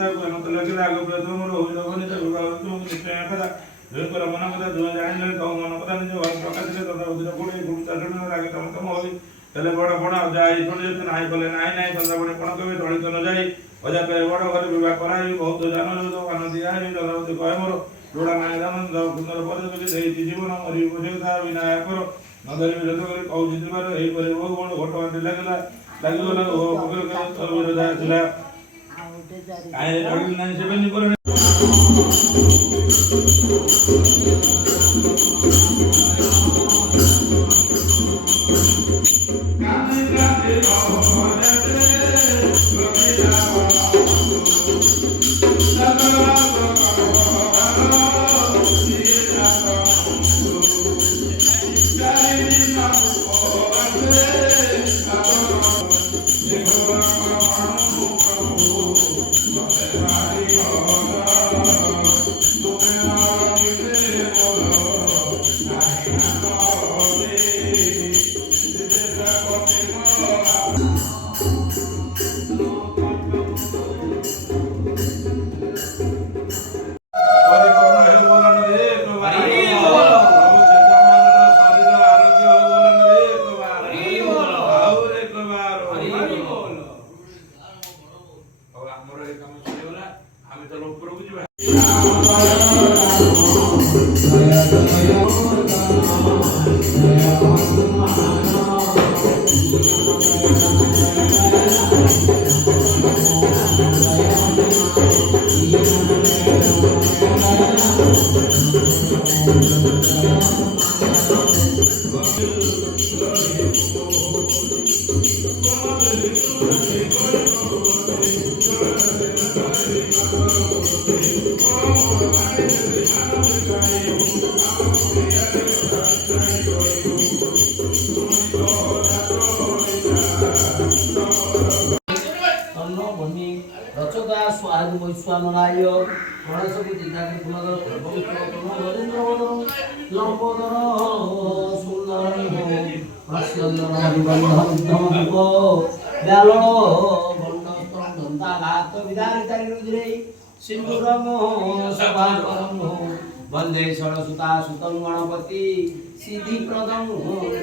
ତାକୁ ମତେ ଲାଗିଲା ଆଗ ପ୍ରଥମ ମୋର ହୋଇଲବନି ତାକୁ ତୁମକୁ ନିଶ୍ଚୟ କଥା ଦୁଇଙ୍କର ମନ କଥା ଦୁଇ ଜାଣିଲେ ତମ ମନ କଥା ନିଜ ଘର ପ୍ରକାଶିଲେ ତଥା ବୁଝିର କୋଡ଼େ ଗୁରୁ ଚାଷଣ ରାଗେ ତମ ତମ ହୋଇ ହେଲେ ବଡ଼ ବଡ଼ ଯାଇ ଶୁଣି ନାହିଁ କଲେ ନାହିଁ ନାହିଁ ଚନ୍ଦ୍ରମଣି କ'ଣ କହିବେ ଦଳିତ ନ ଯାଇ ଅଜା କହିବେ ବଡ଼ ଘରେ ବିବାହ କରାଇବି ବହୁତ ଜାନ କାନ ଦିଆହେବି ଚନ୍ଦ୍ରବତୀ କହେ ମୋର ଯୋଡ଼ା ନାହିଁ ଦାନ ସୁନ୍ଦର ପରେ ଦେଇଛି ଜୀବନ ମରି ବୁଝେ ତା ବିନାୟକର ନ ଧରିବି ଯତ କରି କହୁଛି ଯିବାର ଏହିପରି ବହୁ ବଡ଼ ଘଟ ବାଣ୍ଟି ଲାଗିଗଲା ବିରୋଧ ଥିଲା କାହିଁରେ ଚଳିଲି ନାହିଁ ସେବେନି ପରେ स्वानराय गणेशको जिताको गुणधर लम्बोदर सुन्दर हस्यन्दर हरिबन्धन ब्यालण गण्डस्त्रं दन्ताघात विदारितारि रुद्रे सिन्दूरं सभाकरं वन्दे षडसुता सुतं गणपति सिद्धिप्रदं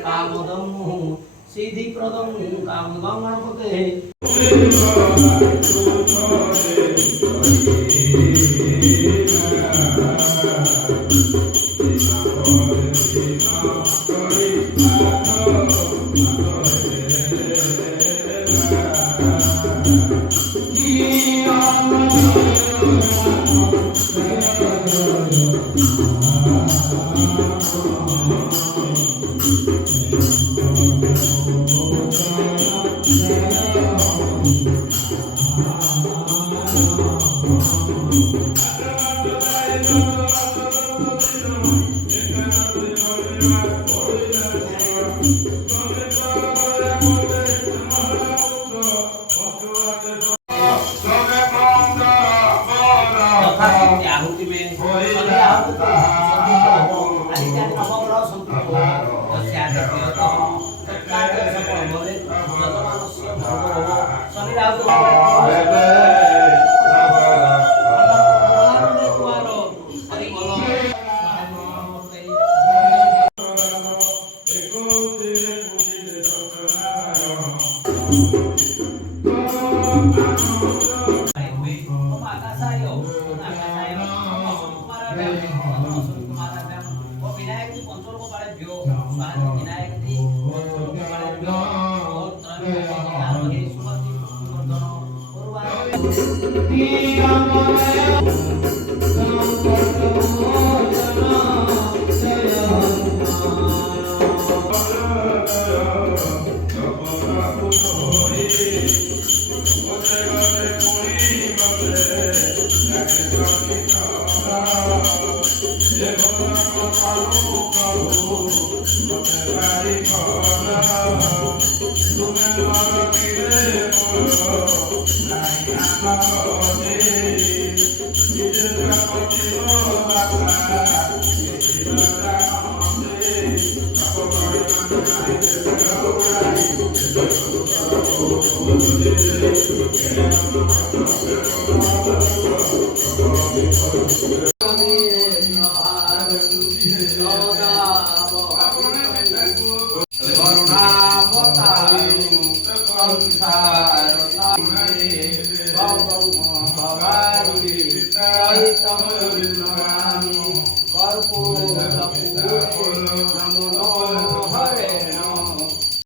कामदं गणपते Thank you. করুণাবতারিণী সংসার ভবানী চৈতন্য কর্পূর নমো